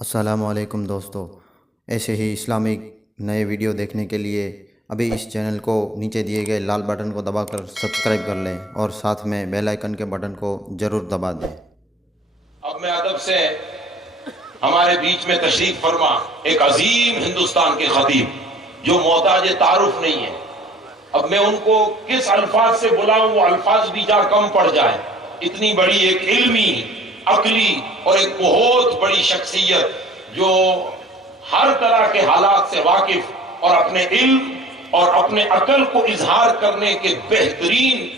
السلام علیکم دوستو، ایسے ہی اسلامک نئے ویڈیو دیکھنے کے لیے ابھی اس چینل کو نیچے دیے گئے لال بٹن کو دبا کر سبسکرائب کر لیں اور ساتھ میں بیل آئیکن کے بٹن کو ضرور دبا دیں۔ اب میں ادب سے ہمارے بیچ میں تشریف فرما ایک عظیم ہندوستان کے خطیب جو محتاج تعارف نہیں ہے، اب میں ان کو کس الفاظ سے بلاؤں وہ الفاظ بھی جا کم پڑ جائے، اتنی بڑی ایک علمی عقلی اور ایک بہت بڑی شخصیت جو ہر طرح کے حالات سے واقف اور اپنے علم اور اپنے عقل کو اظہار کرنے کے بہترین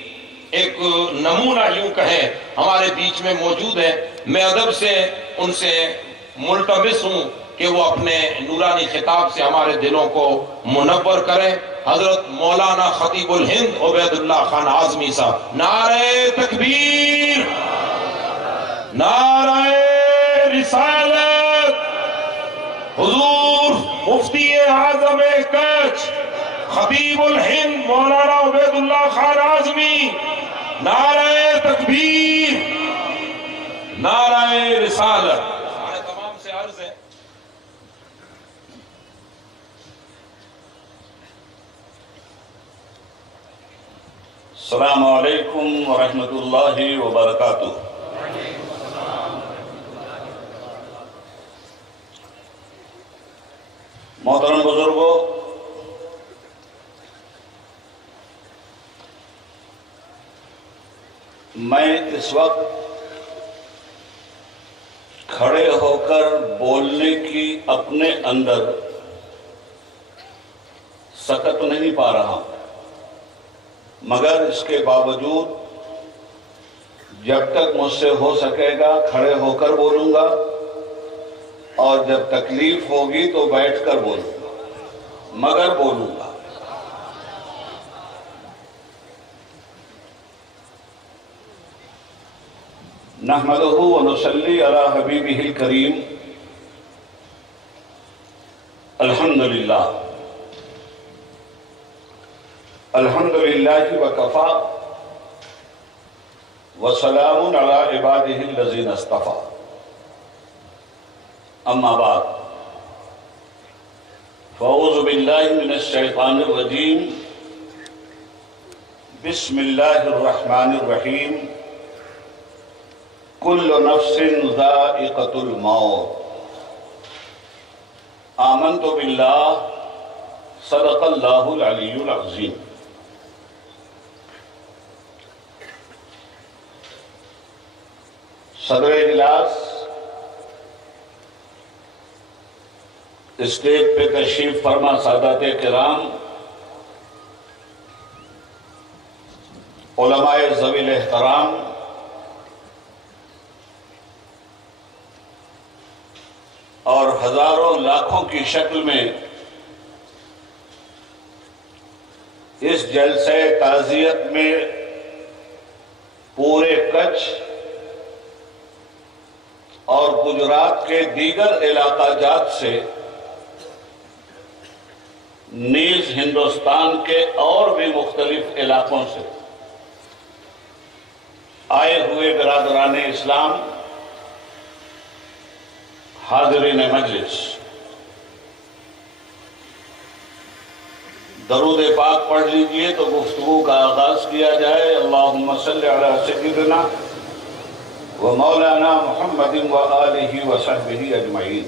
ایک نمونہ یوں کہیں ہمارے بیچ میں موجود ہے۔ میں ادب سے ان سے ملتمس ہوں کہ وہ اپنے نورانی خطاب سے ہمارے دلوں کو منور کریں۔ حضرت مولانا خطیب الہند عبید اللہ خان اعظمی صاحب، نعرہ تکبیر، نعرہ رسالت، حضور مفتی اعظم کچھ خطیب الہند مولانا عبید اللہ خان اعظمی، نعرہ تکبیر، نعرہ رسالت۔ ہمارے تمام سے عرض ہے السلام علیکم ورحمۃ اللہ وبرکاتہ۔ محترم بزرگوں، میں اس وقت کھڑے ہو کر بولنے کی اپنے اندر سکت نہیں پا رہا ہوں، مگر اس کے باوجود جب تک مجھ سے ہو سکے گا کھڑے ہو کر بولوں گا، اور جب تکلیف ہوگی تو بیٹھ کر بولوں گا، مگر بولوں گا۔ نحمدہ ونصلی علی حبیبہ الکریم، الحمدللہ، الحمدللہ وکفا وسلام علی عبادہ الذین اصطفیٰ، اما بعد فاعوذ باللہ من الشیطان الرجیم، بسم اللہ الرحمن الرحیم، کل نفس ذائقۃ الموت، آمنت باللہ، صدق اللہ العلی العظیم۔ صدر اجلاس، اسٹیج پہ تشریف فرما سادات کرام، علماء ذوی الاحترام، اور ہزاروں لاکھوں کی شکل میں اس جلسہ تعزیت میں پورے کچھ اور گجرات کے دیگر علاقہ جات سے، نیز ہندوستان کے اور بھی مختلف علاقوں سے آئے ہوئے برادران اسلام، حاضرین مجلس، درود پاک پڑھ لیجئے تو گفتگو کا آغاز کیا جائے۔ اللہم صلی علی سیدنا و مولانا محمد و آلہ و صحبہ اجمعین۔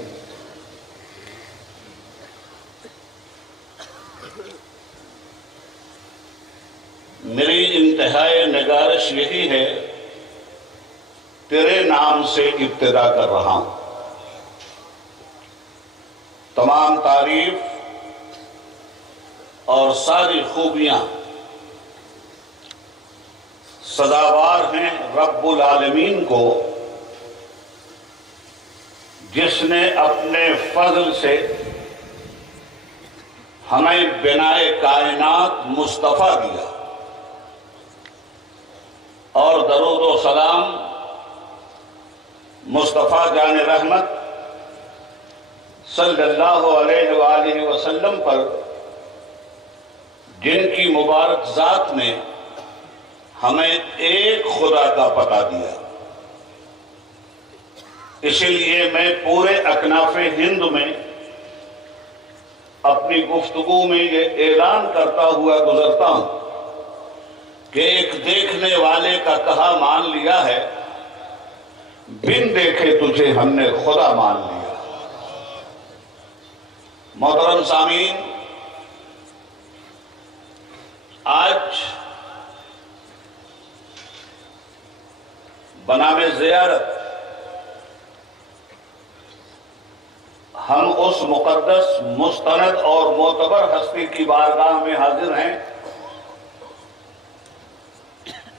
میری انتہائی نگارش یہی ہے، تیرے نام سے ابتدا کر رہا ہوں۔ تمام تعریف اور ساری خوبیاں سزاوار ہیں رب العالمین کو، جس نے اپنے فضل سے ہمیں بنائے کائنات مصطفیٰ دیا، اور درود و سلام مصطفیٰ جان رحمت صلی اللہ علیہ وآلہ وسلم پر، جن کی مبارک ذات نے ہمیں ایک خدا کا پتہ دیا، اسی لیے میں پورے اکناف ہند میں اپنی گفتگو میں یہ اعلان کرتا ہوا گزرتا ہوں کہ ایک دیکھنے والے کا کہا مان لیا ہے، بن دیکھے تجھے ہم نے خدا مان لیا۔ محترم سامعین، آج بنام زیارت ہم اس مقدس، مستند اور معتبر ہستی کی بارگاہ میں حاضر ہیں،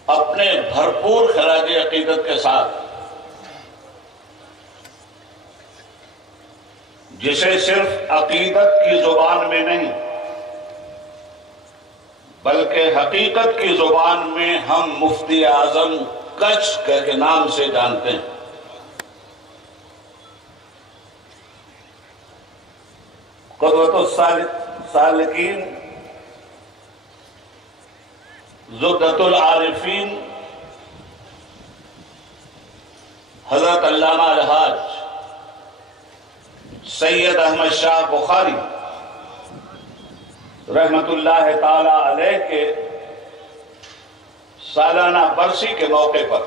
اپنے بھرپور خراج عقیدت کے ساتھ، جسے صرف عقیدت کی زبان میں نہیں بلکہ حقیقت کی زبان میں ہم مفتی اعظم کچھ کے نام سے جانتے ہیں۔ قدوۃ السالکین، زبدۃ العارفین، حضرت علامہ الحاج سید احمد شاہ بخاری رحمت اللہ تعالی علیہ کے سالانہ برسی کے موقع پر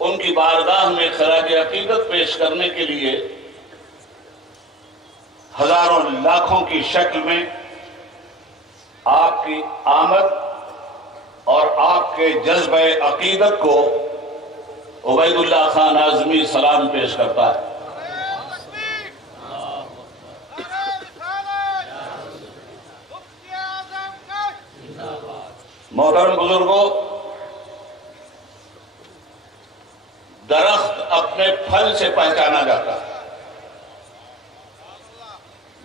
ان کی بارگاہ میں خراج عقیدت پیش کرنے کے لیے ہزاروں لاکھوں کی شکل میں آپ کی آمد اور آپ کے جذبہ عقیدت کو عبید اللہ خان اعظمی سلام پیش کرتا ہے۔ محترم بزرگوں، درخت اپنے پھل سے پہچانا جاتا ہے،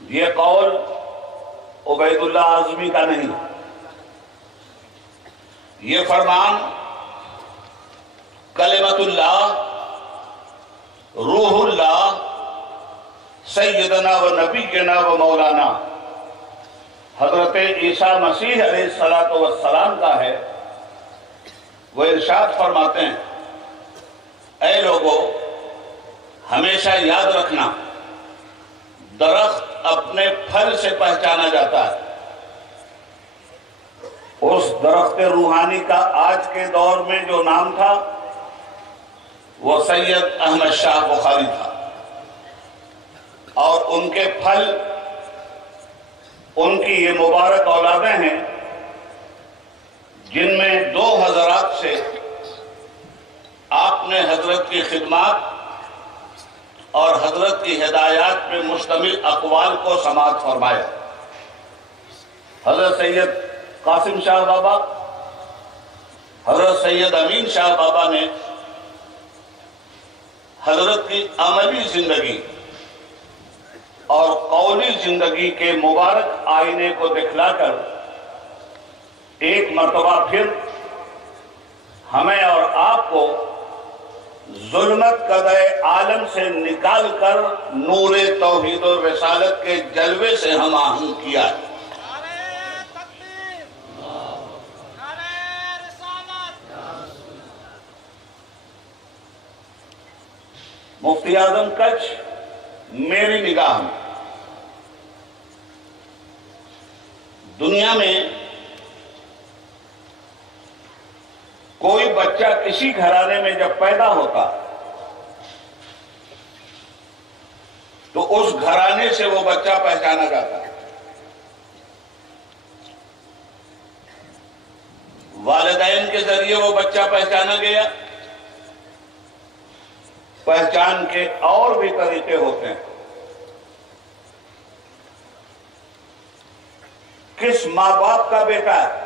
یہ قول عبید اللہ اعظمی کا نہیں، یہ فرمان کلمت اللہ، روح اللہ، سیدنا و نبینا و مولانا حضرت عیسیٰ مسیح علیہ السلام کا ہے۔ وہ ارشاد فرماتے ہیں، اے لوگو، ہمیشہ یاد رکھنا، درخت اپنے پھل سے پہچانا جاتا ہے۔ اس درخت روحانی کا آج کے دور میں جو نام تھا وہ سید احمد شاہ بخاری تھا، اور ان کے پھل، ان کی یہ مبارک اولادیں ہیں جن میں دو حضرات سے آپ نے حضرت کی خدمات اور حضرت کی ہدایات پہ مشتمل اقوال کو سماعت فرمایا۔ حضرت سید قاسم شاہ بابا، حضرت سید امین شاہ بابا نے حضرت کی عملی زندگی اور قولی زندگی کے مبارک آئینے کو دکھلا کر ایک مرتبہ پھر ہمیں اور آپ کو ظلمت قدع عالم سے نکال کر نور توحید و رسالت کے جلوے سے ہم آہنگ کیا ہے۔ مفتی اعظم کچھ میری نگاہ میں دنیا میں کوئی بچہ کسی گھرانے میں جب پیدا ہوتا تو اس گھرانے سے وہ بچہ پہچانا جاتا ہے۔ والدین کے ذریعے وہ بچہ پہچانا گیا، پہچان کے اور بھی طریقے ہوتے ہیں۔ کس ماں باپ کا بیٹا ہے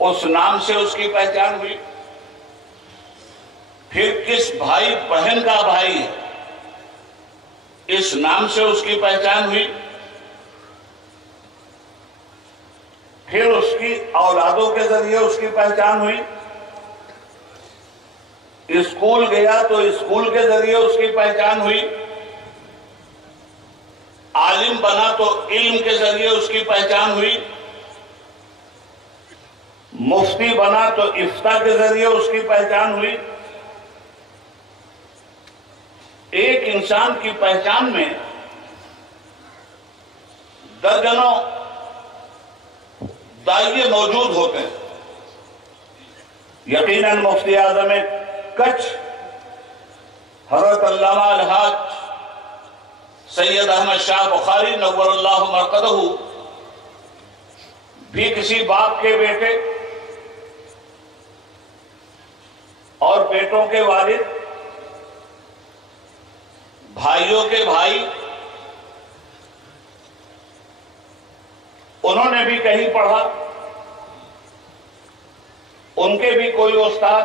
اس نام سے اس کی پہچان ہوئی، پھر کس بھائی بہن کا بھائی ہے اس نام سے اس کی پہچان ہوئی، پھر اس کی اولادوں کے ذریعے اس کی پہچان ہوئی، اسکول گیا تو اسکول کے ذریعے اس کی پہچان ہوئی، عالم بنا تو علم کے ذریعے اس کی پہچان ہوئی، مفتی بنا تو افتاء کے ذریعے اس کی پہچان ہوئی، انسان کی پہچان میں درجنوں دائیں موجود ہوتے ہیں. یقیناً مفتی اعظم کچھ حضرت علامہ الحاج سید احمد شاہ بخاری نور اللہ مرقدہ بھی کسی باپ کے بیٹے اور بیٹوں کے والد، بھائیوں کے بھائی، انہوں نے بھی کہیں پڑھا، ان کے بھی کوئی استاد،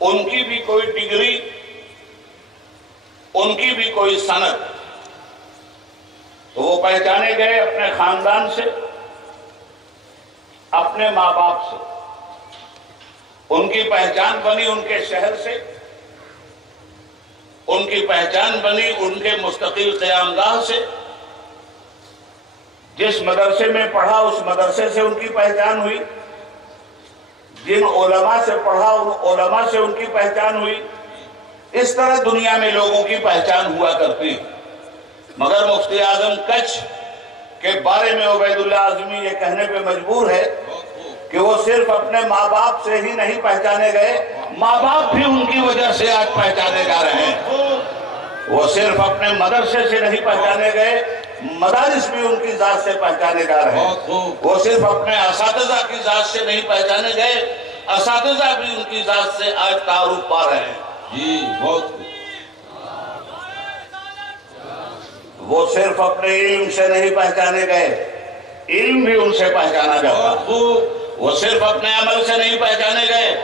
ان کی بھی کوئی ڈگری، ان کی بھی کوئی سند. تو وہ پہچانے گئے اپنے خاندان سے، اپنے ماں باپ سے. ان کی پہچان بنی ان کے شہر سے، ان کی پہچان بنی ان کے مستقل قیام گاہ سے. جس مدرسے میں پڑھا اس مدرسے سے ان کی پہچان ہوئی، جن علماء سے پڑھا ان علماء سے ان کی پہچان ہوئی. اس طرح دنیا میں لوگوں کی پہچان ہوا کرتی. مگر مفتی اعظم کچھ کے بارے میں عبید اللہ اعظمی یہ کہنے پہ مجبور ہے کہ وہ صرف اپنے ماں باپ سے ہی نہیں پہچانے گئے، ماں باپ بھی ان کی وجہ سے آج پہچانے جا رہے ہیں. وہ صرف اپنے مدرسے سے نہیں پہچانے گئے، مدارس بھی ان کی ذات سے پہچانے جا رہے ہیں. وہ صرف اپنے اساتذہ کی ذات سے نہیں پہچانے گئے، اساتذہ بھی ان کی ذات سے آج تعارف پا رہے ہیں. جی بہت. وہ صرف اپنے علم سے نہیں پہچانے گئے، علم بھی ان سے پہچانا جاتا ہے. وہ صرف اپنے عمل سے نہیں پہچانے گئے،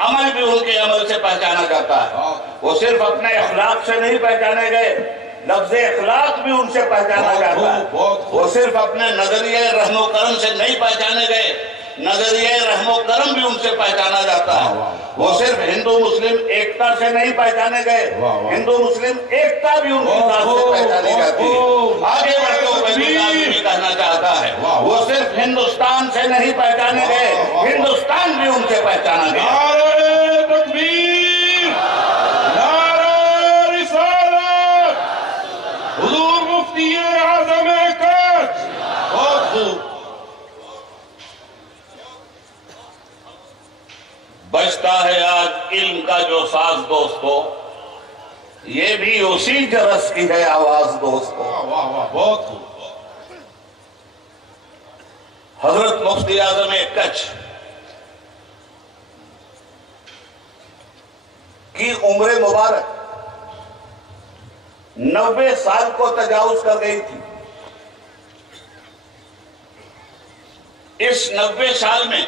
عمل بھی ان کے عمل سے پہچانا جاتا ہے. وہ صرف اپنے اخلاق سے نہیں پہچانے گئے، لفظ اخلاق بھی ان سے پہچانا جاتا ہے. وہ صرف اپنے نظریہ رحم و کرم سے نہیں پہچانے گئے، نظریہ رحم و کرم بھی ان سے پہچانا جاتا ہے. وہ صرف ہندو مسلم ایکتا سے نہیں پہچانے گئے، ہندو مسلم ایکتا بھی ان کی ذات سے پہچانی جاتی ہے. آگے بڑھ کے عبید اللہ اعظمی کہنا چاہتا ہے وہ صرف ہندوستان سے نہیں پہچانے گئے، ہندوستان بھی ان سے پہچانا گیا. نعرہ تکبیر، نعرہ رسالت، حضور مفتی اعظم کچھ. بہت خوب. بجتا ہے آج علم کا جو ساز دوستو، یہ بھی اسی جرس کی ہے آواز دوستو. واہ واہ بہت خوب. حضرت مفتی اعظم کچھ کی عمر مبارک 90 سال کو تجاوز کر گئی تھی. اس 90 سال میں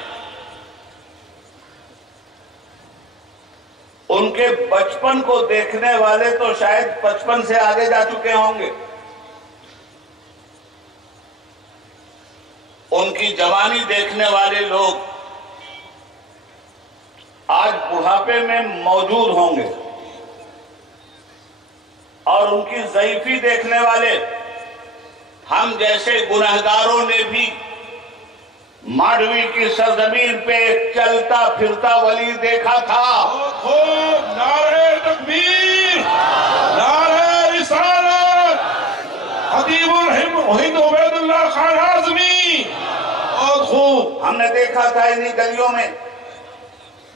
ان کے بچپن کو دیکھنے والے تو شاید 55 سے آگے جا چکے ہوں گے. ان کی جوانی دیکھنے والے لوگ آج بڑھاپے میں موجود ہوں گے، اور ان کی ضعیفی دیکھنے والے ہم جیسے گنہگاروں نے بھی ماڈوی کی سرزمین پہ ایک چلتا پھرتا ولی دیکھا تھا. خوب. نعرہ تکبیر، نعرہ رسالت، خطیب الہند عبید اللہ خان اعظمی. بہت خوب. ہم نے دیکھا تھا انہی گلیوں میں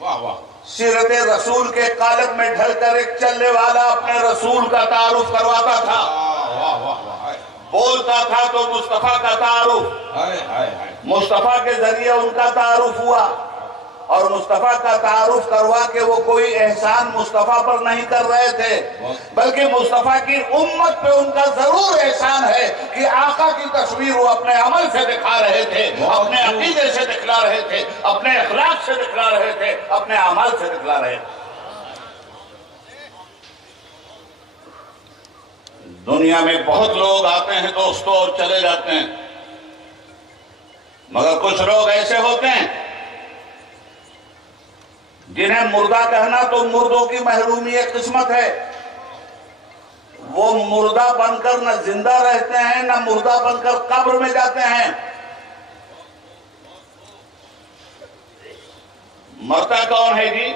واہ واہ. سیرت رسول کے قالب میں ڈھل کر ایک چلنے والا اپنے رسول کا تعارف کرواتا تھا. واہ واہ واہ. بولتا تھا تو مصطفیٰ کا تعارف، ہائے ہائے ہائے. مصطفیٰ کے ذریعے ان کا تعارف ہوا. اور مصطفیٰ کا تعارف کروا کے وہ کوئی احسان مصطفیٰ پر نہیں کر رہے تھے، بلکہ مصطفیٰ کی امت پہ ان کا ضرور احسان ہے کہ آقا کی تصویر وہ اپنے عمل سے دکھا رہے تھے، اپنے عقیدے سے دکھلا رہے تھے، اپنے اخلاق سے دکھلا رہے تھے، اپنے عمل سے دکھلا رہے تھے. دنیا میں بہت لوگ آتے ہیں دوستو اور چلے جاتے ہیں، مگر کچھ لوگ ایسے ہوتے ہیں جنہیں مردہ کہنا تو مردوں کی محرومی ایک قسمت ہے. وہ مردہ بن کر نہ زندہ رہتے ہیں، نہ مردہ بن کر قبر میں جاتے ہیں. مرتا کون ہے جی؟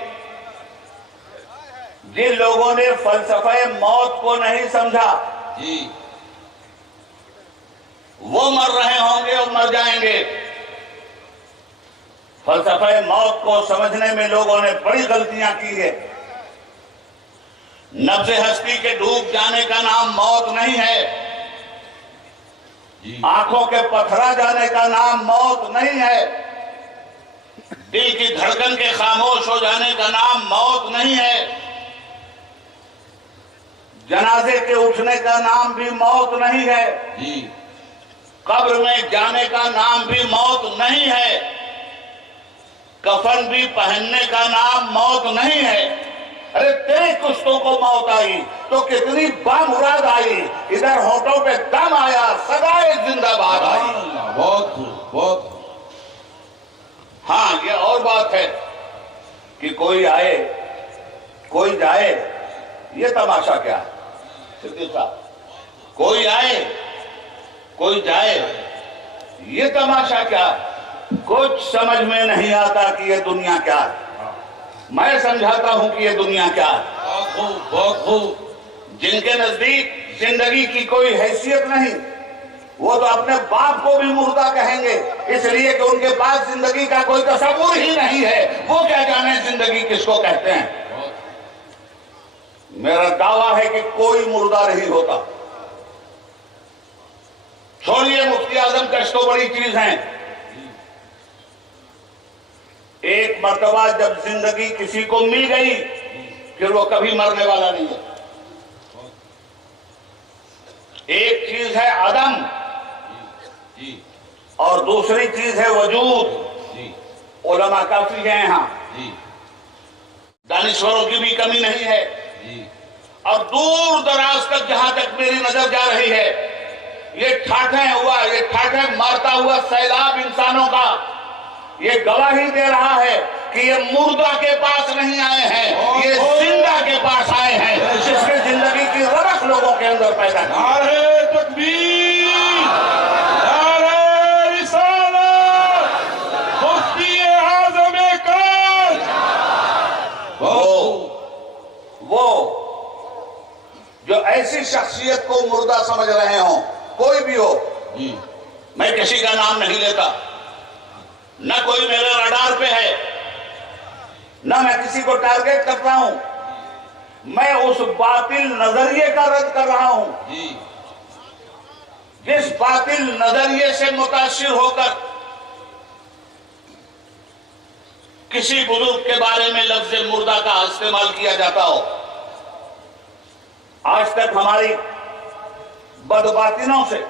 جن لوگوں نے فلسفہ موت کو نہیں سمجھا جی وہ مر رہے ہوں گے اور مر جائیں گے. فلسفہ موت کو سمجھنے میں لوگوں نے بڑی غلطیاں کی ہے. نفس ہستی کے ڈوب جانے کا نام موت نہیں ہے. آنکھوں کے پتھرا جانے کا نام موت نہیں ہے. دل کی دھڑکن کے خاموش ہو جانے کا نام موت نہیں ہے. جنازے کے اٹھنے کا نام بھی موت نہیں ہے. جی قبر میں جانے کا نام بھی موت نہیں ہے. کفن بھی پہننے کا نام موت نہیں ہے. ارے تیرے کشتوں کو موت آئی تو کتنی بامراد آئی. ادھر ہونٹوں پہ دم آیا, سدائے زندہ باد آئی. بہت خوب, بہت خوب. ہاں یہ اور بات ہے کہ کوئی آئے کوئی جائے, یہ تماشا کیا ہے صدیق صاحب؟ کوئی آئے کوئی جائے, یہ تماشا کیا ہے؟ کچھ سمجھ میں نہیں آتا کہ یہ دنیا کیا ہے. میں سمجھاتا ہوں کہ یہ دنیا کیا ہے. بہت خوب, بہت خوب. جن کے نزدیک زندگی کی کوئی حیثیت نہیں, وہ تو اپنے باپ کو بھی مردہ کہیں گے, اس لیے کہ ان کے پاس زندگی کا کوئی تصور ہی نہیں ہے. وہ کیا جانے زندگی کس کو کہتے ہیں. میرا دعویٰ ہے کہ کوئی مردہ نہیں ہوتا. چھوڑیے مفتی اعظم کش تو بڑی چیز ہیں. ایک مرتبہ جب زندگی کسی کو مل گئی پھر وہ کبھی مرنے والا نہیں ہے. ایک چیز ہے عدم اور دوسری چیز ہے وجود. علماء کافی ہیں یہاں, دانشوروں کی بھی کمی نہیں ہے. اور دور دراز تک جہاں تک میری نظر جا رہی ہے, یہ ٹھاٹھیں مارتا ہوا سیلاب انسانوں کا یہ گواہی دے رہا ہے کہ یہ مردہ کے پاس نہیں آئے ہیں, یہ زندہ کے پاس آئے ہیں, جس کے زندگی کی رونق لوگوں کے اندر پیدا کی. نعرہ تکبیر, نعرہ رسالت, مفتی اعظم کش. وہ جو ایسی شخصیت کو مردہ سمجھ رہے ہوں, کوئی بھی ہو, میں کسی کا نام نہیں لیتا, نہ کوئی میرے رڈار پہ ہے, نہ میں کسی کو ٹارگیٹ کرتا ہوں. میں اس باطل نظریے کا رد کر رہا ہوں جس باطل نظریے سے متاثر ہو کر کسی بزرگ کے بارے میں لفظ مردہ کا استعمال کیا جاتا ہو. آج تک ہماری بدباطنوں سے,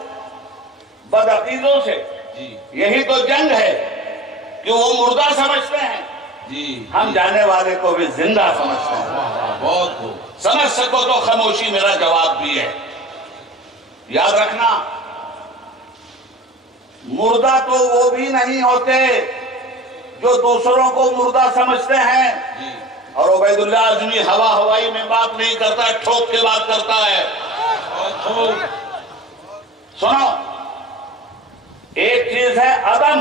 بدعقیدوں سے یہی تو جنگ ہے کہ وہ مردہ سمجھتے ہیں, ہم جانے والے کو بھی زندہ سمجھتے ہیں. بہت خوب. سمجھ سکو تو خاموشی میرا جواب بھی ہے. یاد رکھنا, مردہ تو وہ بھی نہیں ہوتے جو دوسروں کو مردہ سمجھتے ہیں. اور عبید اللہ اعظمی ہوائی میں بات نہیں کرتا, ٹھوک کے بات کرتا ہے. سنو, ایک چیز ہے عدم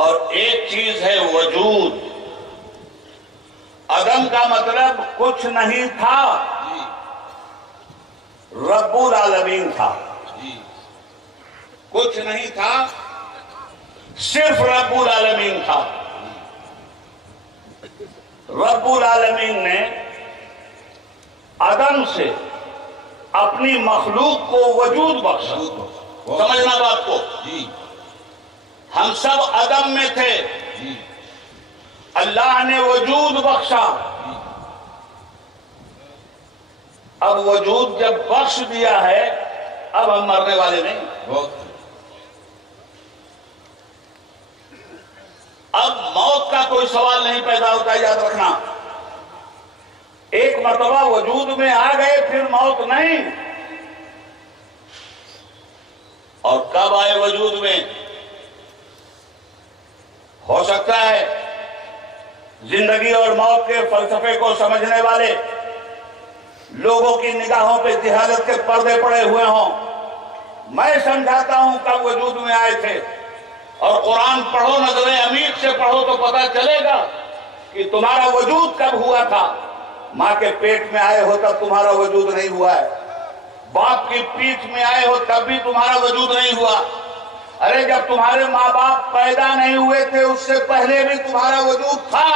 اور ایک چیز ہے وجود. عدم کا مطلب کچھ نہیں تھا, رب العالمین تھا. کچھ نہیں تھا, صرف رب العالمین تھا. رب العالمین نے عدم سے اپنی مخلوق کو وجود بخشا. سمجھنا بات کو, ہم سب عدم میں تھے, اللہ نے وجود بخشا. اب وجود جب بخش دیا ہے, اب ہم مرنے والے نہیں. اب موت کا کوئی سوال نہیں پیدا ہوتا. یاد رکھنا, ایک مرتبہ وجود میں آ گئے پھر موت نہیں. اور کب آئے وجود میں؟ ہو سکتا ہے زندگی اور موت کے فلسفے کو سمجھنے والے لوگوں کی نگاہوں پہ جہالت کے پردے پڑے ہوئے ہوں. میں سمجھاتا ہوں کب وجود میں آئے تھے. اور قرآن پڑھو, نظر عمیق سے پڑھو تو پتہ چلے گا کہ تمہارا وجود کب ہوا تھا؟ ماں کے پیٹ میں آئے ہو تب تمہارا وجود نہیں ہوا ہے، باپ کی پیٹھ میں آئے ہو تب بھی تمہارا وجود نہیں ہوا۔ ارے جب تمہارے ماں باپ پیدا نہیں ہوئے تھے اس سے پہلے بھی تمہارا وجود تھا۔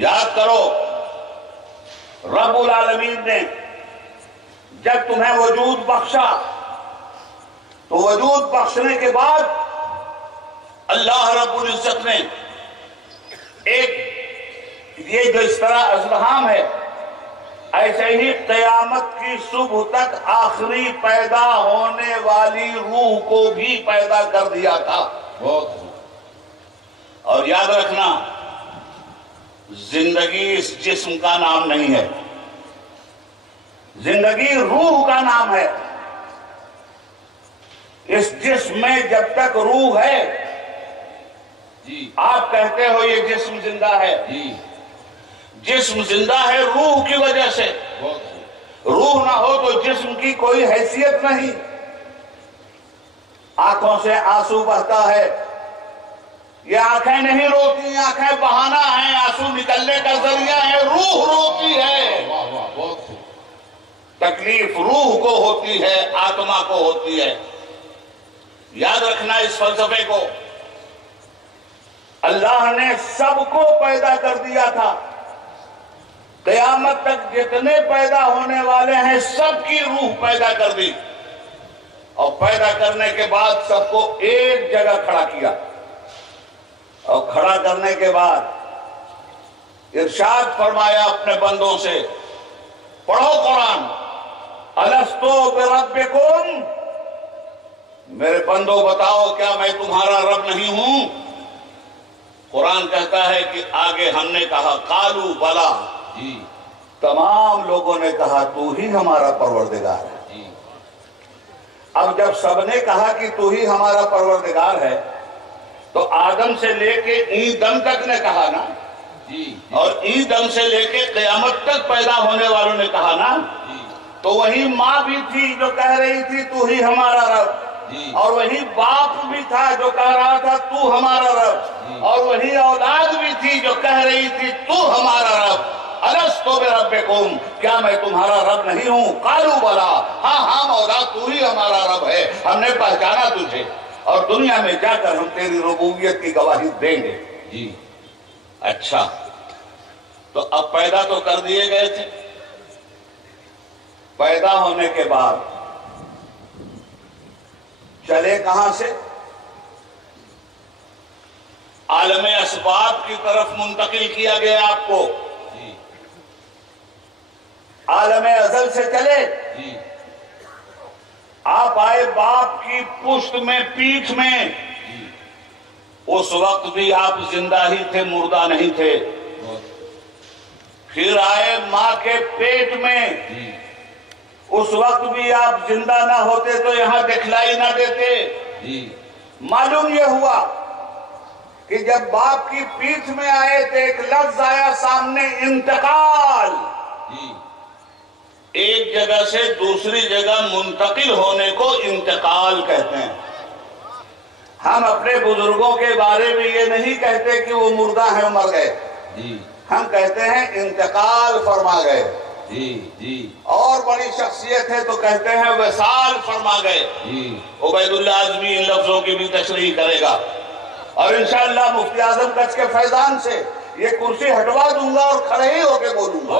یاد کرو، رب العالمین نے جب تمہیں وجود بخشا تو وجود بخشنے کے بعد اللہ رب العزت نے ایک یہ جو اس طرح ازلحام ہے، ایسے ہی قیامت کی صبح تک آخری پیدا ہونے والی روح کو بھی پیدا کر دیا تھا۔ اور یاد رکھنا، زندگی اس جسم کا نام نہیں ہے، زندگی روح کا نام ہے۔ اس جسم میں جب تک روح ہے، آپ کہتے ہو یہ جسم زندہ ہے، جسم زندہ ہے روح کی وجہ سے، روح نہ ہو تو جسم کی کوئی حیثیت نہیں۔ آنکھوں سے آنسو بہتا ہے، یہ آنکھیں نہیں روتی، آنکھیں بہانا ہیں، آنسو نکلنے کا ذریعہ ہے، روح روتی ہے۔ تکلیف روح کو ہوتی ہے، آتما کو ہوتی ہے۔ یاد رکھنا اس فلسفے کو، اللہ نے سب کو پیدا کر دیا تھا، قیامت تک جتنے پیدا ہونے والے ہیں سب کی روح پیدا کر دی، اور پیدا کرنے کے بعد سب کو ایک جگہ کھڑا کیا، اور کھڑا کرنے کے بعد ارشاد فرمایا اپنے بندوں سے، پڑھو قرآن، الستو بربکم، میرے بندوں بتاؤ کیا میں تمہارا رب نہیں ہوں؟ قرآن کہتا ہے کہ آگے ہم نے کہا قالوا بلا، تمام لوگوں نے کہا تو ہی ہمارا پروردگار ہے۔ اب جب سب نے کہا کہ تو ہی ہمارا پروردگار ہے تو آدم سے لے کے ایدم تک نے کہا نا، اور ایدم سے لے کے قیامت تک پیدا ہونے والوں نے کہا نا، تو وہی ماں بھی تھی جو کہہ رہی تھی تو ہی ہمارا رب، اور وہی باپ بھی تھا جو کہہ رہا تھا تو ہمارا رب، اور وہی اولاد بھی تھی جو کہہ رہی تھی تو ہمارا رب۔ الستو بربکم، کیا میں تمہارا رب نہیں ہوں؟ قالوا بلا، ہاں ہاں مولا تو ہی ہمارا رب ہے، ہم نے پہچانا تجھے، اور دنیا میں جا کر ہم تیری ربوبیت کی گواہی دیں گے۔ اچھا، تو اب پیدا تو کر دیے گئے تھے، پیدا ہونے کے بعد چلے کہاں سے؟ عالم اسباب کی طرف منتقل کیا گیا آپ کو، عالم ازل سے چلے، آپ آئے باپ کی پشت میں، پیٹھ میں، اس وقت بھی آپ زندہ ہی تھے، مردہ نہیں تھے۔ پھر آئے ماں کے پیٹ میں، اس وقت بھی آپ زندہ نہ ہوتے تو یہاں دکھلائی نہ دیتے۔ معلوم یہ ہوا کہ جب باپ کی پیٹھ میں آئے تو ایک لفظ آیا سامنے، انتقال۔ ایک جگہ سے دوسری جگہ منتقل ہونے کو انتقال کہتے ہیں۔ ہم اپنے بزرگوں کے بارے میں یہ نہیں کہتے کہ وہ مردہ ہیں مر گئے، ہم کہتے ہیں انتقال فرما گئے۔ اور بڑی شخصیت ہے تو کہتے ہیں وصال فرما گئے۔ عبید اللہ اعظمی ان لفظوں کی بھی تشریح کرے گا، اور انشاءاللہ مفتی اعظم گنج کے فیضان سے یہ کرسی ہٹوا دوں گا اور کھڑے ہی ہو کے بولوں گا،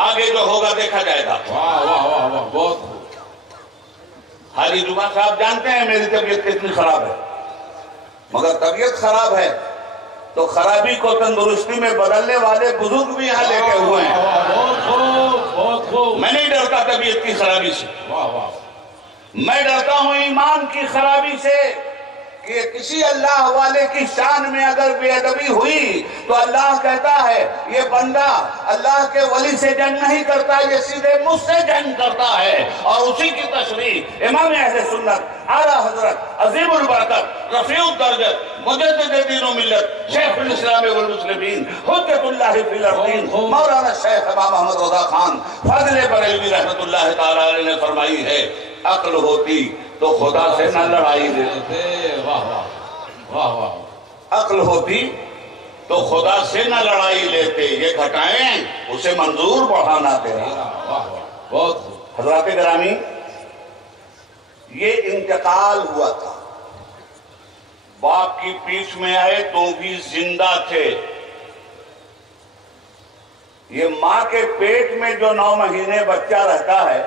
آگے جو ہوگا دیکھا جائے گا۔ حاجی جمعہ صاحب جانتے ہیں میری طبیعت کتنی خراب ہے، مگر طبیعت خراب ہے تو خرابی کو تندرستی میں بدلنے والے بزرگ بھی یہاں لے کے ہوئے ہیں۔ میں نہیں ڈرتا طبیعت کی خرابی سے، میں ڈرتا ہوں ایمان کی خرابی سے، کہ کسی اللہ والے کی شان میں اگر بے ادبی ہوئی تو اللہ کہتا ہے یہ بندہ اللہ کے ولی سے جنگ نہیں کرتا، یہ سیدھے مجھ سے جنگ کرتا ہے۔ اور اسی کی تشریح امام اہل سنت اعلیٰ حضرت عظیم البرکت رفیع الدرجت مجدد دین و ملت شیخ الاسلام والمسلمین حجت اللہ فی الارضین مولانا شیخ امام محمد رضا خان فاضل بریلوی رحمت اللہ تعالی علیہ نے فرمائی ہے، عقل ہوتی تو خدا سے نہ لڑائی لیتے، واہ واہ واہ واہ، عقل ہوتی تو خدا سے نہ لڑائی لیتے، یہ گھٹائیں اسے منظور بڑھانا تیرا۔ واہ واہ، بہت خوب۔ حضرات گرامی، یہ انتقال ہوا تھا، باپ کی پیٹھ میں آئے تو بھی زندہ تھے۔ یہ ماں کے پیٹ میں جو 9 مہینے بچہ رہتا ہے،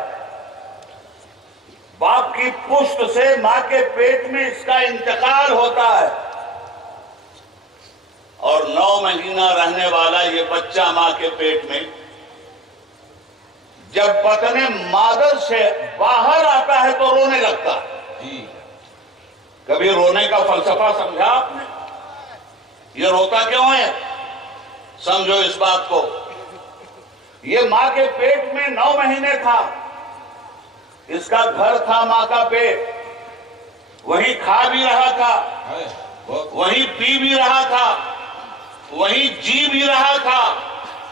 باپ کی پشت سے ماں کے پیٹ میں اس کا انتقال ہوتا ہے، اور 9 مہینہ رہنے والا یہ بچہ ماں کے پیٹ میں جب بطن مادر سے باہر آتا ہے تو رونے لگتا ہے۔ جی، کبھی رونے کا فلسفہ سمجھا آپ نے؟ یہ روتا کیوں ہے؟ سمجھو اس بات کو، یہ ماں کے پیٹ میں 9 مہینے تھا، اس کا گھر تھا ماں کا پیٹ، وہیں کھا بھی رہا تھا، وہیں پی بھی رہا تھا، وہیں جی بھی رہا تھا،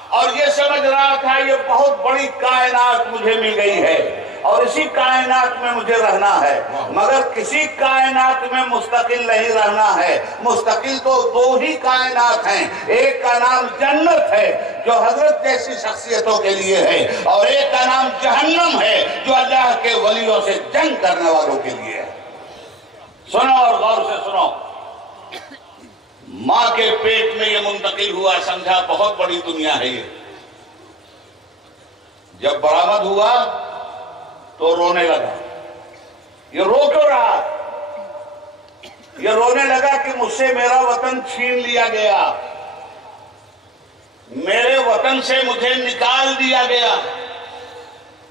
اور یہ سمجھ رہا تھا یہ بہت بڑی کائنات مجھے مل گئی ہے اور اسی کائنات میں مجھے رہنا ہے، مگر کسی کائنات میں مستقل نہیں رہنا ہے۔ مستقل تو 2 ہی کائنات ہیں، ایک کا نام جنت ہے جو حضرت جیسی شخصیتوں کے لیے ہے، اور ایک کا نام جہنم ہے جو اللہ کے ولیوں سے جنگ کرنے والوں کے لیے ہے۔ سنو اور غور سے سنو، ماں کے پیٹ میں یہ منتقل ہوا، سمجھا بہت بڑی دنیا ہے یہ۔ جب برآمد ہوا تو رونے لگا۔ یہ رو کیوں رہا؟ یہ رونے لگا کہ مجھ سے میرا وطن چھین لیا گیا، میرے وطن سے مجھے نکال دیا گیا۔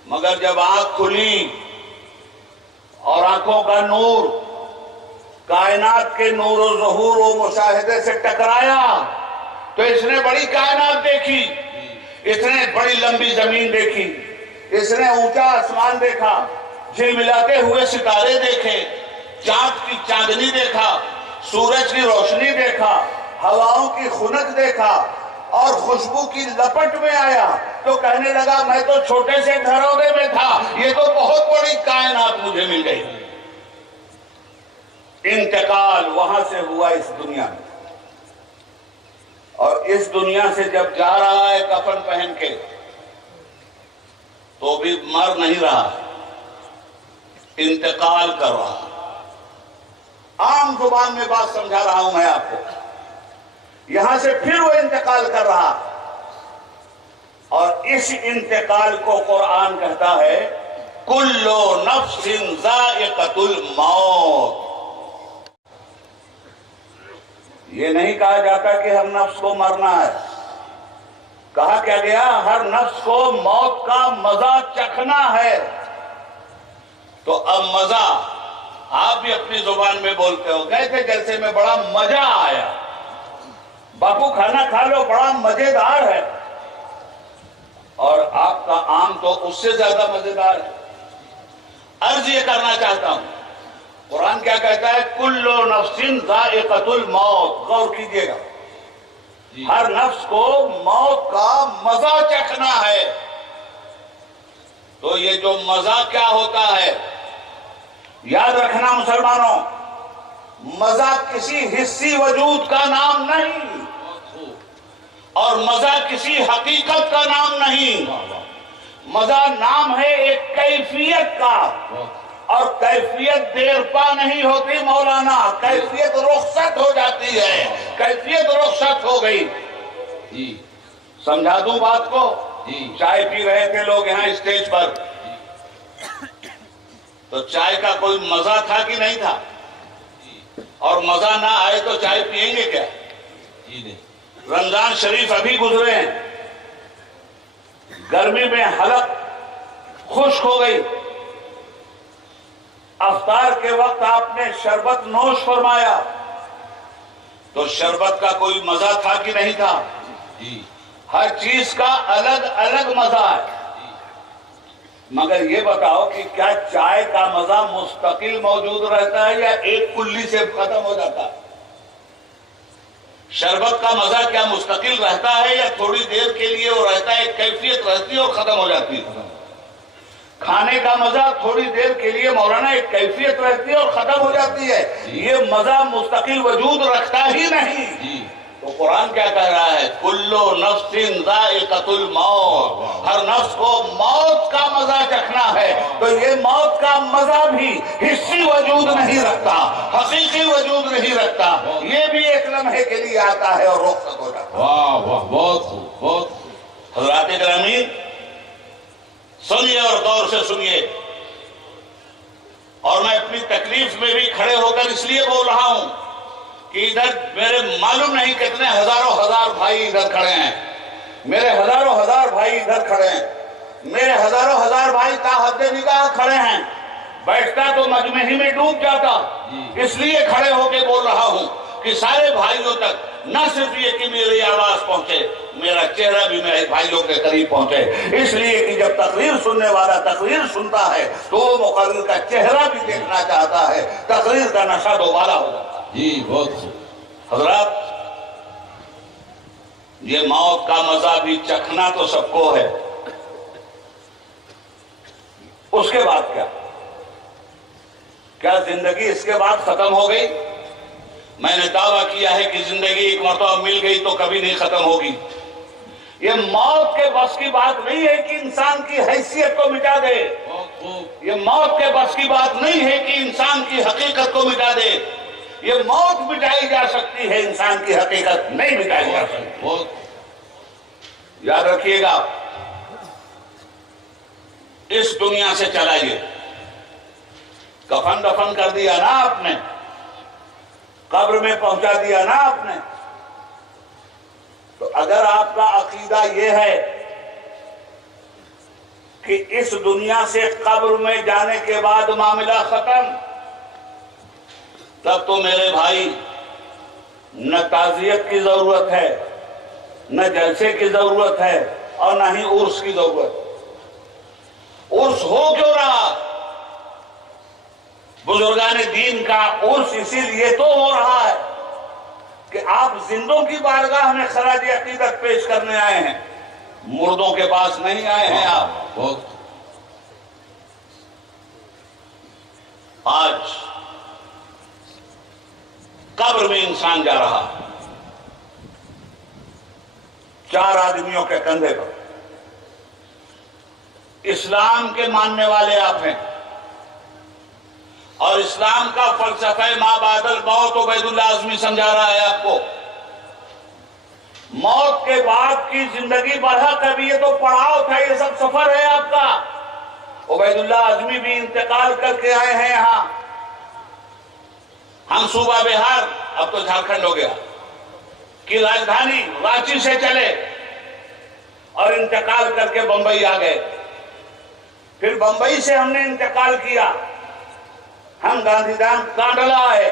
مگر جب آنکھ کھلی اور آنکھوں کا نور کائنات کے نور و ظہور و مشاہدے سے ٹکرایا تو اس نے بڑی کائنات دیکھی، اس نے بڑی لمبی زمین دیکھی، اس نے اونچا آسمان دیکھا، جھلملاتے ہوئے ستارے دیکھے، چاند کی چاندنی دیکھا، سورج کی روشنی دیکھا، ہواؤں کی خنک دیکھا، اور خوشبو کی لپٹ میں آیا تو کہنے لگا میں تو چھوٹے سے گھرونے میں تھا، یہ تو بہت بڑی کائنات مجھے مل گئی۔ انتقال وہاں سے ہوا اس دنیا میں، اور اس دنیا سے جب جا رہا ہے کفن پہن کے تو بھی مر نہیں رہا، انتقال کر رہا۔ عام زبان میں بات سمجھا رہا ہوں میں آپ کو، یہاں سے پھر وہ انتقال کر رہا، اور اس انتقال کو قرآن کہتا ہے کل نفس ذائقۃ الموت۔ یہ نہیں کہا جاتا کہ ہر نفس کو مرنا ہے، کہا کیا گیا ہر نفس کو موت کا مزہ چکھنا ہے۔ تو اب مزہ آپ بھی اپنی زبان میں بولتے ہو، کہتے جیسے میں بڑا مزہ آیا، باپو کھانا کھا لو بڑا مزیدار ہے، اور آپ کا آم تو اس سے زیادہ مزیدار ہے۔ عرض یہ کرنا چاہتا ہوں، قرآن کیا کہتا ہے کل نفس ذائقۃ الموت، غور کیجئے گا، ہر نفس کو موت کا مزہ چکھنا ہے۔ تو یہ جو مزہ کیا ہوتا ہے، یاد رکھنا مسلمانوں، مزہ کسی حصی وجود کا نام نہیں، اور مزہ کسی حقیقت کا نام نہیں، مزہ نام ہے ایک کیفیت کا، اور کیفیت دیر پا نہیں ہوتی مولانا، کیفیت رخصت ہو جاتی ہے، کیفیت رخصت ہو گئی۔ سمجھا دوں بات کو؟ چائے پی رہے تھے لوگ یہاں اسٹیج پر، تو چائے کا کوئی مزہ تھا کہ نہیں تھا؟ اور مزہ نہ آئے تو چائے پیئیں گے کیا؟ رمضان شریف ابھی گزرے ہیں، گرمی میں حلق خشک ہو گئی، افطار کے وقت آپ نے شربت نوش فرمایا، تو شربت کا کوئی مزہ تھا کہ نہیں تھا؟ ہر چیز کا الگ الگ مزہ ہے، مگر یہ بتاؤ کہ کیا چائے کا مزہ مستقل موجود رہتا ہے یا ایک کلی سے ختم ہو جاتا ہے؟ شربت کا مزہ کیا مستقل رہتا ہے یا تھوڑی دیر کے لیے وہ رہتا ہے، ایک کیفیت رہتی ہے اور ختم ہو جاتی ہے؟ کھانے کا مزہ تھوڑی دیر کے لیے مولانا ایک کیفیت رہتی ہے اور ختم ہو جاتی ہے، یہ مزہ مستقل وجود رکھتا ہی نہیں۔ تو قرآن کیا کہہ رہا ہے؟ کلو نفس ذائقۃ الموت، ہر نفس کو موت کا مزہ چکھنا ہے۔ تو یہ موت کا مزہ بھی حصی وجود نہیں رکھتا، حقیقی وجود نہیں رکھتا، یہ بھی ایک لمحے کے لیے آتا ہے اور رخصت ہو جاتا ہے۔ واہ واہ، بہت خوب، بہت خوب۔ حضرات گرامی سنیے اور غور سے سنیے، اور میں اپنی تکلیف میں بھی کھڑے ہو کر اس لیے بول رہا ہوں کہ ادھر میرے معلوم نہیں کتنے ہزاروں ہزار بھائی ادھر کھڑے ہیں، میرے ہزاروں ہزار بھائی ادھر کھڑے ہیں، میرے ہزاروں ہزار بھائی تا حد نگاہ کھڑے ہیں، بیٹھتا تو مجمع ہی میں ڈوب جاتا، اس لیے کھڑے ہو کے بول رہا ہوں کہ سارے بھائیوں تک نہ صرف یہ کہ میری آواز پہنچے، میرا چہرہ بھی میرے بھائیوں کے قریب پہنچے، اس لیے کہ جب تقریر سننے والا تقریر سنتا ہے تو وہ مقرر کا چہرہ بھی دیکھنا چاہتا ہے، تقریر کا نشہ دوبارہ ہو جاتا ہے۔ جی بہت خوب۔ حضرات یہ موت کا مزہ بھی چکھنا تو سب کو ہے، اس کے بعد کیا زندگی اس کے بعد ختم ہو گئی؟ میں نے دعویٰ کیا ہے کہ زندگی ایک مرتبہ مل گئی تو کبھی نہیں ختم ہوگی۔ یہ موت کے بس کی بات نہیں ہے کہ انسان کی حیثیت کو مٹا دے، بہت خوب۔ یہ موت کے بس کی بات نہیں ہے کہ انسان کی حقیقت کو مٹا دے، یہ موت مٹائی جا سکتی ہے، انسان کی حقیقت نہیں مٹائی جا سکتی۔ بہت یاد رکھیے گا، اس دنیا سے چلائیے، کفن دفن کر دیا نا آپ نے، قبر میں پہنچا دیا نا آپ نے، تو اگر آپ کا عقیدہ یہ ہے کہ اس دنیا سے قبر میں جانے کے بعد معاملہ ختم، تب تو میرے بھائی نہ تعزیت کی ضرورت ہے، نہ جلسے کی ضرورت ہے، اور نہ ہی عرس کی ضرورت۔ عرس ہو کیوں رہا؟ بزرگان دین کا عرس اسی لیے تو ہو رہا ہے کہ آپ زندوں کی بارگاہ میں خراج عقیدت پیش کرنے آئے ہیں، مردوں کے پاس نہیں آئے ہیں آپ۔ بہت۔ آج قبر میں انسان جا رہا، 4 آدمیوں کے کندھے پر، اسلام کے ماننے والے آپ ہیں، اور اسلام کا فلسفہ ما بعد الموت عبید اللہ اعظمی سمجھا رہا ہے آپ کو۔ موت کے بعد کی زندگی برحق ہے، یہ تو پڑاؤ تھا، یہ سب سفر ہے آپ کا۔ عبید اللہ اعظمی بھی انتقال کر کے آئے ہیں یہاں، ہم صوبہ بہار، اب تو جھارکھنڈ ہو گیا، کی راجدھانی رانچی سے چلے اور انتقال کر کے بمبئی آ گئے، پھر بمبئی سے ہم نے انتقال کیا، ہم گاندھی دھام کانڈلا آئے،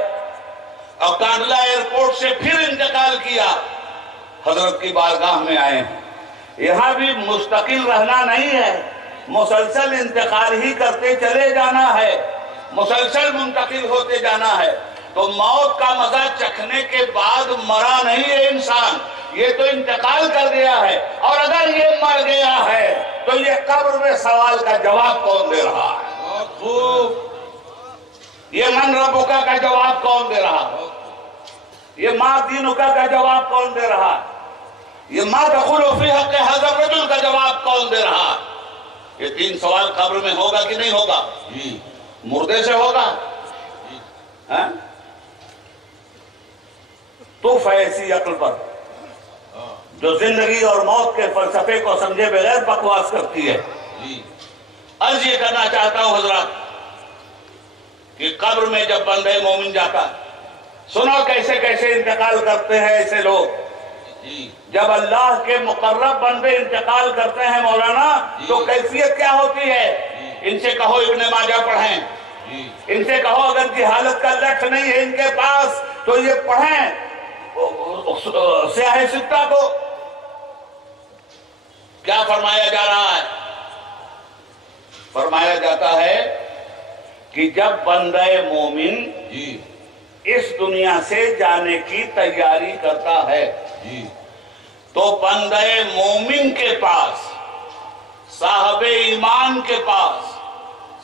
اور کانڈلا ایئرپورٹ سے پھر انتقال کیا، حضرت کی بارگاہ میں آئے ہیں۔ یہاں بھی مستقل رہنا نہیں ہے، مسلسل انتقال ہی کرتے چلے جانا ہے، مسلسل منتقل ہوتے جانا ہے۔ تو موت کا مزہ چکھنے کے بعد مرا نہیں ہے انسان، یہ تو انتقال کر گیا ہے، اور اگر یہ مر گیا ہے تو یہ قبر میں سوال کا جواب کون دے رہا ہے؟ بہت خوب۔ یہ من ربکا کا جواب کون دے رہا ہے؟ یہ ما دینکا کا جواب کون دے رہا ہے؟ یہ ما تقول فی حق ھذا الرجل کا جواب کون دے رہا ہے؟ یہ 3 سوال قبر میں ہوگا کہ نہیں ہوگا؟ جی مردے سے ہوگا؟ ہاں؟ تو ایسی عقل پر جو زندگی اور موت کے فلسفے کو سمجھے بغیر بکواس کرتی ہے۔ جی عرض یہ کرنا چاہتا ہوں حضرات کہ قبر میں جب بندہ مومن جاتا، سنو کیسے کیسے انتقال کرتے ہیں ایسے لوگ۔ جی جب اللہ کے مقرب بندے انتقال کرتے ہیں مولانا، تو کیفیت کیا ہوتی ہے؟ ان سے کہو ابن ماجہ پڑھیں، جی ان سے کہو اگر جہالت کا لکھ نہیں ہے ان کے پاس تو یہ پڑھیں سیاہ ستہ کو۔ کیا فرمایا جا رہا ہے؟ فرمایا جاتا ہے کہ جب بندہ مومن جی اس دنیا سے جانے کی تیاری کرتا ہے جی تو بندہ مومن کے پاس، صاحب ایمان کے پاس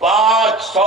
500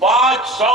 500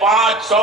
500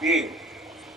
3।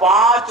5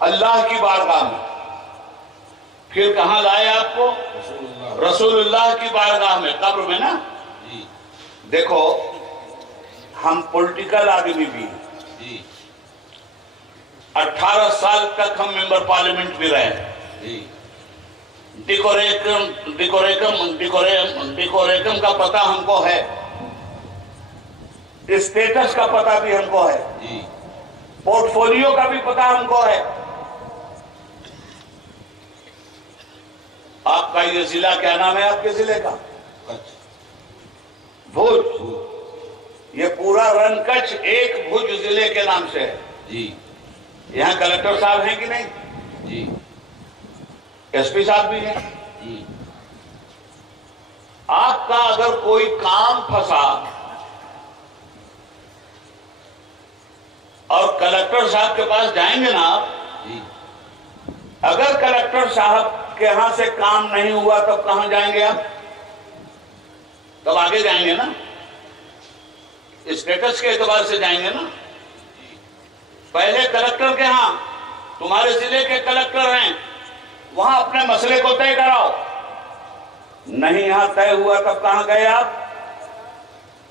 اللہ کی بارگاہ میں. پھر کہاں لائے آپ کو؟ رسول اللہ کی بارگاہ میں، قبر میں نا. دیکھو ہم پولیٹیکل آدمی بھی ہیں، 18 سال تک ہم ممبر پارلیمنٹ بھی رہے. ڈیکوریکم کا پتہ ہم کو ہے، اسٹیٹس کا پتہ بھی ہم کو ہے، پورٹ فولیو کا بھی پتہ ہم کو ہے. آپ کا یہ ضلع کیا نام ہے آپ کے ضلع کا؟ بھوج. یہ پورا رن کچھ ایک بھوج ضلع کے نام سے ہے. یہاں کلکٹر صاحب ہیں کہ نہیں؟ ایس پی صاحب بھی ہیں. آپ کا اگر کوئی کام پھنسا اور کلکٹر صاحب کے پاس جائیں گے نا آپ، اگر کلکٹر صاحب کے یہاں سے کام نہیں ہوا تب کہاں جائیں گے آپ؟ تب آگے جائیں گے نا، اسٹیٹس کے اعتبار سے جائیں گے نا. پہلے کلکٹر کے ہاں، تمہارے ضلع کے کلکٹر ہیں، وہاں اپنے مسئلے کو طے کراؤ. نہیں یہاں طے ہوا تب کہاں گئے آپ؟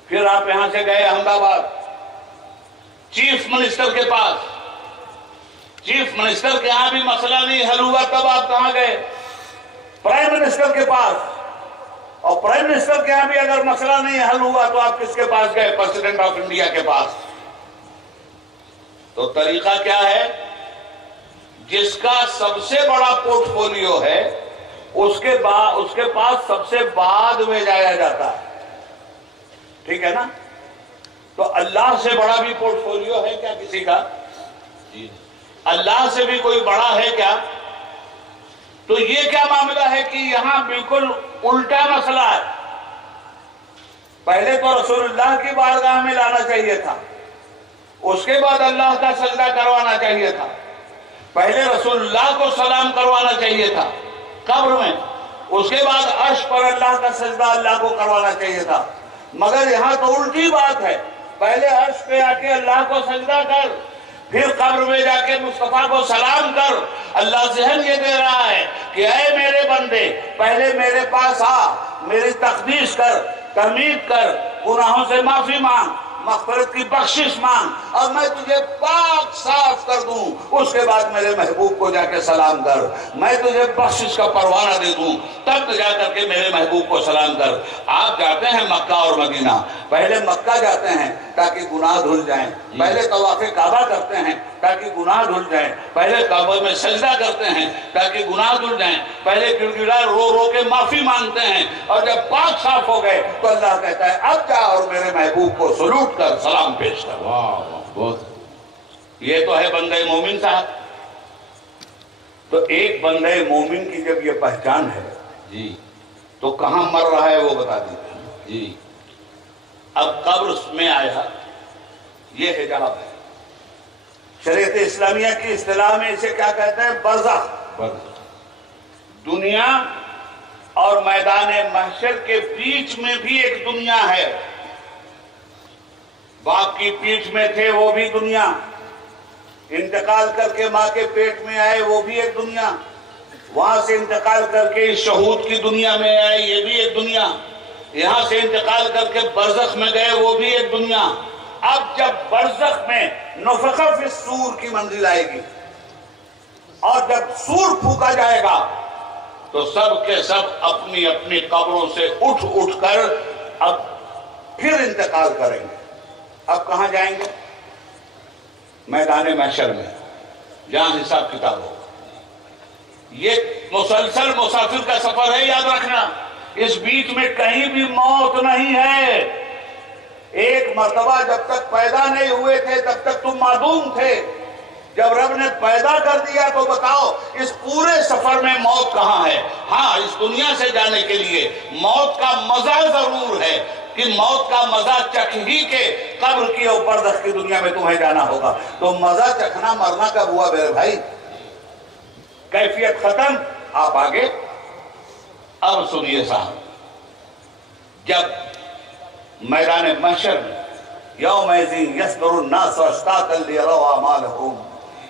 پھر آپ یہاں سے گئے احمد آباد چیف منسٹر کے پاس. چیف منسٹر کے یہاں بھی مسئلہ نہیں حل ہوا تب آپ کہاں گئے؟ پرائم منسٹر کے پاس. اور پرائم منسٹر کے یہاں بھی اگر مسئلہ نہیں حل ہوا تو آپ کس کے پاس گئے؟ پریزیڈنٹ آف انڈیا کے پاس. تو طریقہ کیا ہے؟ جس کا سب سے بڑا پورٹ فولیو ہے اس کے پاس سب سے بعد میں جایا جاتا ہے. ٹھیک ہے نا؟ تو اللہ سے بڑا بھی پورٹ فولیو ہے کیا کسی کا؟ اللہ سے بھی کوئی بڑا ہے کیا؟ تو یہ کیا معاملہ ہے کہ یہاں بالکل الٹا مسئلہ ہے. پہلے تو رسول اللہ کی بارگاہ میں لانا چاہیے تھا، اس کے بعد اللہ کا سجدہ کروانا چاہیے تھا. پہلے رسول اللہ کو سلام کروانا چاہیے تھا قبر میں، اس کے بعد عرش پر اللہ کا سجدہ اللہ کو کروانا چاہیے تھا. مگر یہاں تو الٹی بات ہے، پہلے عرش پہ آ کے اللہ کو سجدہ کر، پھر قبر میں جا کے مصطفیٰ کو سلام کر. اللہ ذہن یہ دے رہا ہے کہ اے میرے بندے، پہلے میرے پاس آ، میری تقدیس کر، تحمید کر، گناہوں سے معافی مانگ، مغفرت کی بخشش مانگ، اور میں تجھے پاک صاف کر دوں. اس کے بعد میرے محبوب کو جا کے سلام کر، میں تجھے بخشش کا پروانہ دے دوں، تب جا کر کے میرے محبوب کو سلام کر. آپ جاتے ہیں مکہ اور مدینہ، پہلے مکہ جاتے ہیں تاکہ گناہ دھل جائیں، پہلے طواف کعبہ کرتے ہیں تاکہ گناہ دھل جائیں، پہلے کعبہ میں سجدہ کرتے ہیں تاکہ گناہ دھل جائیں، پہلے گڑ گڑا رو رو کے معافی مانگتے ہیں، اور جب پاک صاف ہو گئے تو اللہ کہتا ہے اب جا اور میرے محبوب کو سلوٹ کر، سلام پیش کر. یہ تو ہے بندہ مومن صاحب. تو ایک بندہ مومن کی جب یہ پہچان ہے تو کہاں مر رہا ہے وہ بتا دیتے ہیں. اب قبر میں آیا، یہ حجاب ہے. شریعت اسلامیہ کی اصطلاح میں اسے کیا کہتے ہیں؟ برزخ. دنیا اور میدان محشر کے بیچ میں بھی ایک دنیا ہے. باپ کی پیٹھ میں تھے وہ بھی دنیا، انتقال کر کے ماں کے پیٹ میں آئے وہ بھی ایک دنیا، وہاں سے انتقال کر کے شہود کی دنیا میں آئے یہ بھی ایک دنیا، یہاں سے انتقال کر کے برزخ میں گئے وہ بھی ایک دنیا. اب جب برزخ میں نفخ فی الصور کی منزل آئے گی اور جب سور پھونکا جائے گا تو سب کے سب اپنی اپنی قبروں سے اٹھ اٹھ کر اب پھر انتقال کریں گے. اب کہاں جائیں گے؟ میدان محشر میں، جہاں حساب کتاب ہوگا. یہ مسلسل مسافر کا سفر ہے، یاد رکھنا. اس بیچ میں کہیں بھی موت نہیں ہے. ایک مرتبہ جب تک پیدا نہیں ہوئے تھے تب تک تم معدوم تھے، جب رب نے پیدا کر دیا تو بتاؤ اس پورے سفر میں موت کہاں ہے؟ ہاں، اس دنیا سے جانے کے لیے موت کا مزہ ضرور ہے کہ موت کا مزہ چکھ ہی کے قبر کی اور برزخ کی دنیا میں تمہیں جانا ہوگا. تو مزہ چکھنا مرنا کب ہوا میرے بھائی؟ کیفیت ختم. آپ آگے اب سنیے صاحب، جب میدان محشر میں یومئذ یصدر الناس اشتاتا لیروا اعمالهم،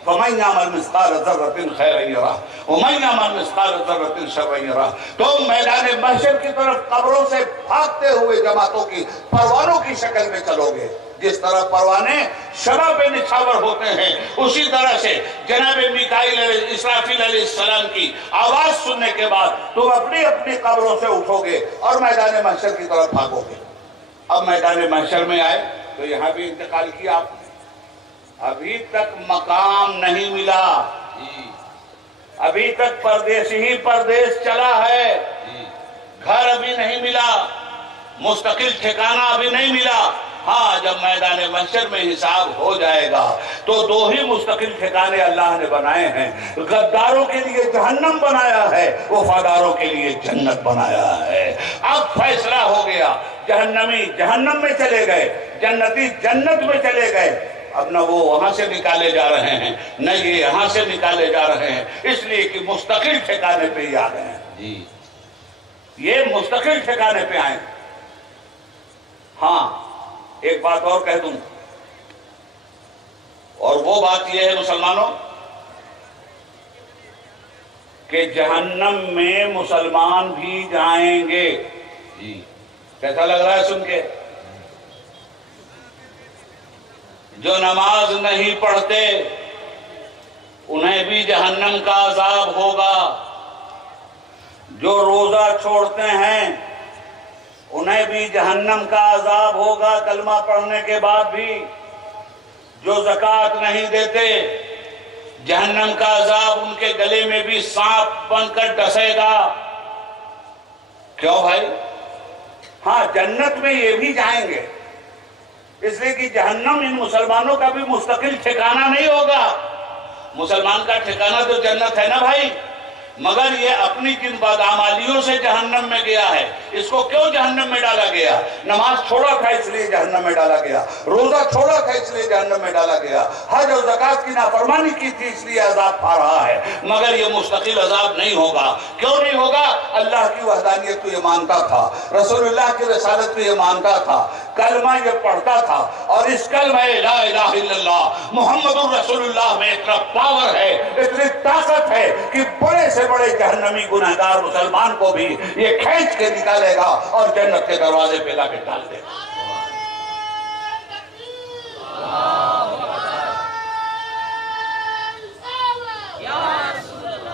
فَمَنْ يَعْمَلْ مِثْقَالَ ذَرَّةٍ خَيْرًا يَرَهُ وَمَنْ يَعْمَلْ مِثْقَالَ ذَرَّةٍ شَرًّا يَرَهُ۔ تم میدان محشر کی طرف قبروں سے بھاگتے ہوئے جماعتوں کی پروانوں کی شکل میں چلو گے۔ جس طرح پروانے شمع پہ نچھاور ہوتے ہیں، اسی طرح سے جناب میکائیل اسرافیل علیہ السلام کی آواز سننے کے بعد تم اپنی اپنی قبروں سے اٹھو گے اور میدان محشر کی طرف بھاگو گے۔ اب میدان محشر میں آئے تو یہاں بھی انتقال کیا آپ نے، ابھی تک مقام نہیں ملا، ابھی تک پردیس ہی پردیس چلا ہے، گھر ابھی نہیں ملا، مستقل ٹھکانہ ابھی نہیں ملا۔ ہاں جب میدان محشر میں حساب ہو جائے گا تو دو ہی مستقل ٹھکانے اللہ نے بنائے ہیں، غداروں کے لیے جہنم بنایا ہے، وفاداروں کے لیے جنت بنایا ہے۔ اب فیصلہ ہو گیا، جہنمی جہنم میں چلے گئے، جنتی جنت میں چلے گئے۔ اب نہ وہ وہاں سے نکالے جا رہے ہیں نہ یہ یہاں سے نکالے جا رہے ہیں، اس لیے کہ مستقل ٹھکانے پہ ہی آ گئے ہیں۔ یہ مستقل ٹھکانے پہ آئے۔ ہاں ایک بات اور کہہ دوں، اور وہ بات یہ ہے مسلمانوں کہ جہنم میں مسلمان بھی جائیں گے۔ کیسا لگ رہا ہے سن کے؟ جو نماز نہیں پڑھتے انہیں بھی جہنم کا عذاب ہوگا، جو روزہ چھوڑتے ہیں انہیں بھی جہنم کا عذاب ہوگا کلمہ پڑھنے کے بعد بھی، جو زکوٰۃ نہیں دیتے جہنم کا عذاب ان کے گلے میں بھی سانپ بن کر ڈسے گا۔ کیوں بھائی؟ ہاں جنت میں یہ بھی جائیں گے، اس لیے کہ جہنم ان مسلمانوں کا بھی مستقل ٹھکانہ نہیں ہوگا۔ مسلمان کا ٹھکانہ تو جنت ہے نا بھائی، مگر یہ اپنی جن بدعمالیوں سے جہنم میں گیا ہے، اس کو کیوں جہنم میں ڈالا گیا؟ نماز چھوڑا تھا اس لیے جہنم میں ڈالا گیا، روزہ چھوڑا تھا اس لیے جہنم میں ڈالا گیا، حج اور زکوٰۃ کی نافرمانی کی تھی اس لیے عذاب پا رہا ہے، مگر یہ مستقل عذاب نہیں ہوگا۔ کیوں نہیں ہوگا؟ اللہ کی وحدانیت کو یہ مانتا تھا، رسول اللہ کی رسالت کو یہ مانتا تھا، کلمہ یہ پڑھتا تھا، اور اس کلمہ لا الہ الا اللہ محمد الرسول اللہ میں اتنا پاور ہے، اتنی طاقت ہے کہ بڑے سے بڑے جہنمی گناہگار مسلمان کو بھی یہ کھینچ کے نکالے گا اور جنت کے دروازے پہ لا کے ڈال دے گا۔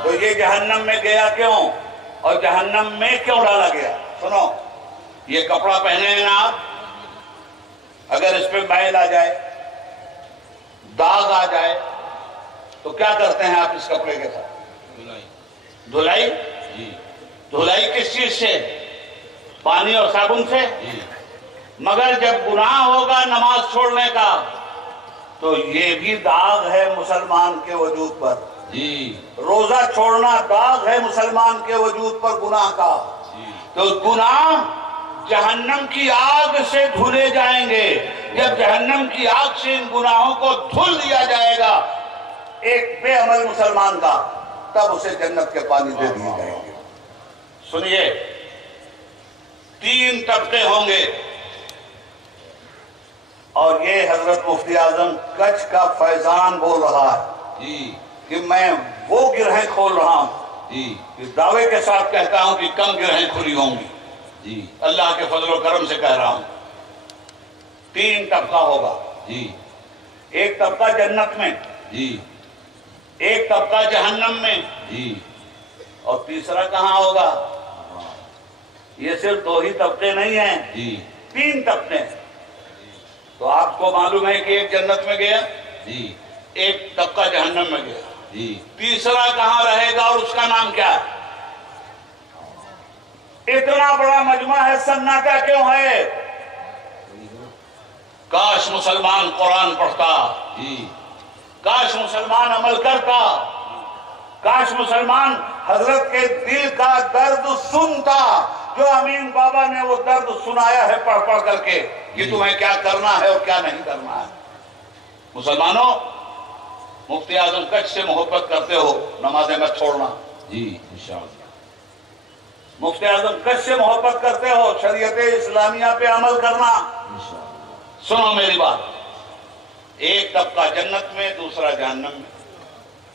تو یہ جہنم میں گیا کیوں اور جہنم میں کیوں ڈالا گیا؟ سنو، یہ کپڑا پہنے ہیں نا آپ، اگر اس پہ میل آ جائے، داغ آ جائے تو کیا کرتے ہیں آپ اس کپڑے کے ساتھ؟ دھلائی۔ دھلائی کس چیز سے؟ پانی اور صابن سے۔ مگر جب گناہ ہوگا نماز چھوڑنے کا تو یہ بھی داغ ہے مسلمان کے وجود پر۔ روزہ چھوڑنا داغ ہے مسلمان کے وجود پر گناہ کا۔ تو گناہ جہنم کی آگ سے دھلے جائیں گے۔ جب جہنم کی آگ سے ان گناہوں کو دھل دیا جائے گا ایک بے عمل مسلمان کا، تب اسے جنت کے پانی دے دیے جائیں گے۔ سنیے، 3 طبقے ہوں گے، اور یہ حضرت مفتی اعظم کچھ کا فیضان بول رہا ہے کہ میں وہ گرہیں کھول رہا ہوں، دعوے کے ساتھ کہتا ہوں کہ کم گرہیں کھلی ہوں گی، اللہ کے فضل و کرم سے کہہ رہا ہوں۔ 3 طبقہ ہوگا، ایک طبقہ جنت میں، ایک طبقہ جہنم میں، اور تیسرا کہاں ہوگا؟ یہ صرف 2 ہی طبقے نہیں ہیں، 3 طبقے ہیں۔ تو آپ کو معلوم ہے کہ ایک جنت میں گیا، ایک طبقہ جہنم میں گیا، تیسرا کہاں رہے گا اور اس کا نام کیا ہے؟ اتنا بڑا مجمع ہے، سناٹا کیوں ہے؟ کاش مسلمان قرآن پڑھتا، کاش مسلمان عمل کرتا، کاش مسلمان حضرت کے دل کا درد سنتا، جو امین بابا نے وہ درد سنایا ہے پڑھ پڑھ کر کے کہ تمہیں کیا کرنا ہے اور کیا نہیں کرنا ہے۔ مسلمانوں، مفتی اعظم کچھ سے محبت کرتے ہو، نمازیں مت چھوڑنا۔ مفتی اعظم کچھ سے محبت کرتے ہو، شریعت اسلامیہ پہ عمل کرنا۔ سنو میری بات، ایک طبقہ جنت میں، دوسرا جہنم میں۔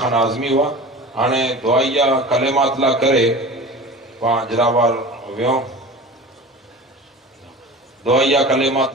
خان اعظمی ہوا آنے دعائیا کلمات لا کرے وہاں جرابار ویوں دعائیا کلمات